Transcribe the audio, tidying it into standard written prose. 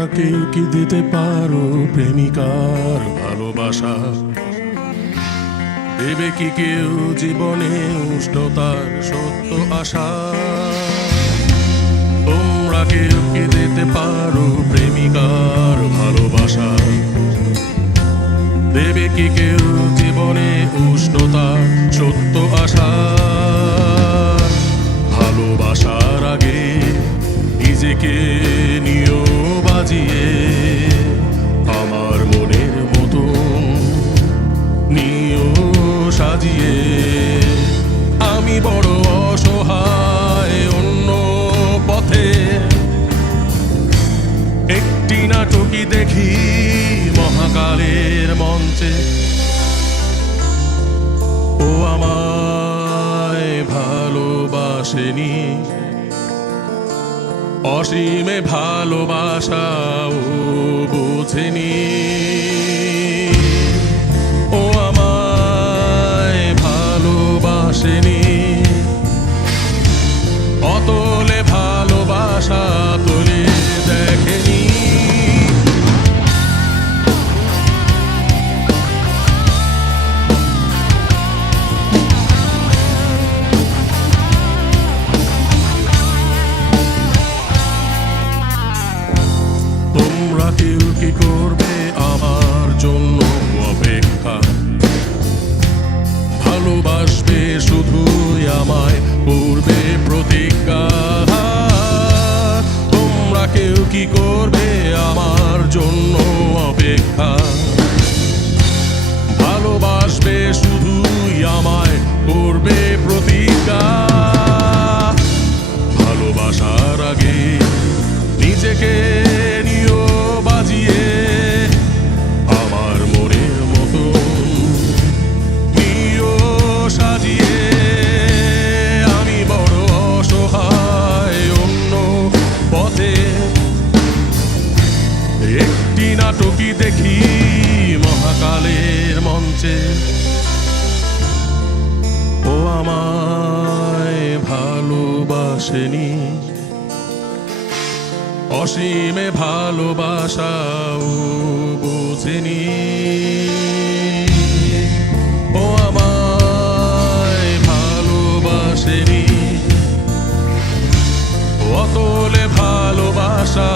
তোমরা কেউ কি দিতে পারো প্রেমিকার ভালোবাসা? দেবে কি কেউ জীবনে উষ্ণতার সত্য আশা? তোমরা কেউ কি দিতে পারো প্রেমিকার ভালোবাসা? দেবে কি কেউ জীবনে উষ্ণতার সত্য আশা? ভালোবাসার আগে নিজেকে নিও বাজিয়ে, আমার মনের মতন নিও সাজিয়ে। আমি বড় অসহায় অন্য পথে, একটি নাটকই দেখি মহাকালের মঞ্চে। ও আমায় ভালোবাসেনি, অসীমে ভালোবাসাও বোঝেনি। ও আমায় ভালোবাসেনি, অতলে ভালোবাসা তোলে দেখেনি। তোমরা কেউ কি করবে আমার জন্য অপেক্ষা? ভালোবাসবে শুধুই আমায়, করবে প্রতিজ্ঞা। তোমরা কেউ কি করবে আমার জন্য অপেক্ষা? ভালোবাসবে শুধুই আমায়, করবে প্রতিজ্ঞা। ভালোবাসার আগে নিজেকে নিও বাজিয়ে, আমার মনের মতো নিও সাজিয়ে। আমি বড় অসহায় অন্য পথে, একটি নাটকই দেখি মহাকালের মঞ্চে। ও আমায় ভালোবাসেনি, অসীমে ভালোবাসাও বোঝেনি। ও আমায় ভালোবাসেনি, অতলে ভালোবাসা